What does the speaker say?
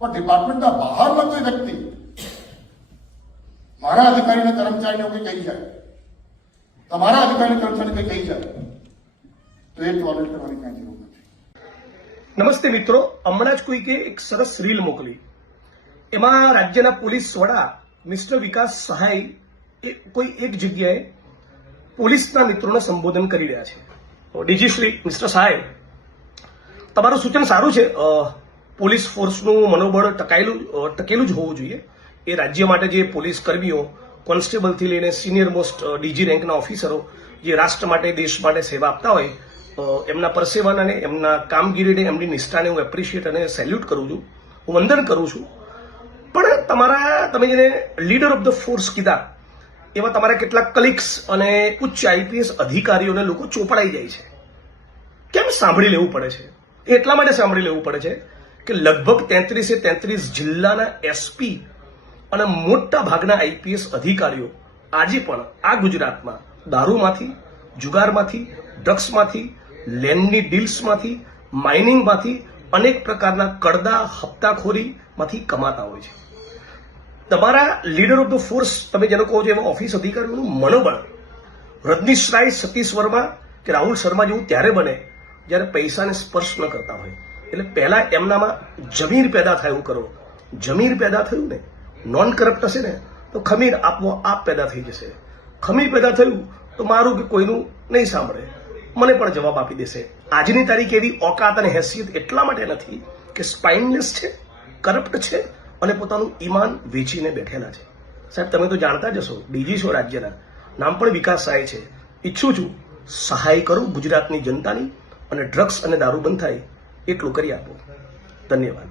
પણ ડિપાર્ટમેન્ટના બહારના કોઈ વ્યક્તિ મારા અધિકારીને કર્મચારીને કંઈ કહી જાય, તમારા અધિકારીને કર્મચારીને કંઈ કહી જાય તો એ ટોલરેટ કરવાની કાંઈ જરૂર નથી. નમસ્તે મિત્રો, હમણાં જ કોઈકે એક સરસ રીલ મોકલી. એમાં રાજ્યના પોલીસ વડા મિસ્ટર વિકાસ સહાય એ કોઈ એક જગ્યાએ પોલીસના મિત્રોને સંબોધન કરી રહ્યા છે. ડીજી શ્રી મિસ્ટર સહાય, તમારું સૂચન સારું છે. પોલીસ ફોર્સનું મનોબળ ટકેલું જ હોવું જોઈએ. એ રાજ્ય માટે જે પોલીસ કર્મીઓ કોન્સ્ટેબલથી લઈને સિનિયર મોસ્ટ ડીજી રેન્કના ઓફિસરો જે રાષ્ટ્ર માટે દેશ માટે સેવા આપતા હોય, એમના પરસેવાને એમના કામગીરીને એમની નિષ્ઠાને હું એપ્રિશિએટ અને સેલ્યુટ કરું છું, હું વંદન કરું છું. પણ તમે જેને લીડર ઓફ ધ ફોર્સ કીધા એવા તમારા કેટલાક કલીગ્સ અને ઉચ્ચ આઈપીએસ અધિકારીઓને લોકો ચોપડાઈ જાય છે. કેમ સાંભળી લેવું પડે છે? એટલા માટે સાંભળી લેવું પડે છે કે લગભગ 33 જિલ્લાના એસપી અને મોટા ભાગના આઈપીએસ અધિકારીઓ આજે પણ આ ગુજરાતમાં દારૂમાંથી, જુગારમાંથી, ડ્રગ્સમાંથી, લેન્ડની ડીલ્સમાંથી, માઇનિંગમાંથી, અનેક પ્રકારના કડદા હપ્તાખોરીમાંથી કમાતા હોય છે. તમારા લીડર ઓફ ધ ફોર્સ તમે જેનો કહો છો એવા ઓફિસ અધિકારીઓનું મનોબળ રજનીશ રાય, સતીશ વર્મા કે રાહુલ શર્મા જેવું ત્યારે બને જ્યારે પૈસાને સ્પર્શ ન કરતા હોય. એટલે પહેલા એમનામાં જમીર પેદા થાય એવું કરો. જમીર પેદા થયું ને, નોન કરપ્ટ હશે ને તો ખમીર આપોઆપ પેદા થઈ જશે. ખમીર પેદા થયું તો મારું કે કોઈનું નહીં સાંભળે, મને પણ જવાબ આપી દેશે. આજની તારીખ એવી ઓકાત અને હેસિયત એટલા માટે નથી કે સ્પાઇનલેસ છે, કરપ્ટ છે અને પોતાનું ઈમાન વેચીને બેઠેલા છે. સાહેબ, તમે તો જાણતા જ હશો, ડીજી છો રાજ્યના, નામ પણ વિકાસ સહાય છે. ઈચ્છું છું સહાય કરું ગુજરાતની જનતાની અને ડ્રગ્સ અને દારૂ બંધ થાય એટલું કરી આપો. ધન્યવાદ.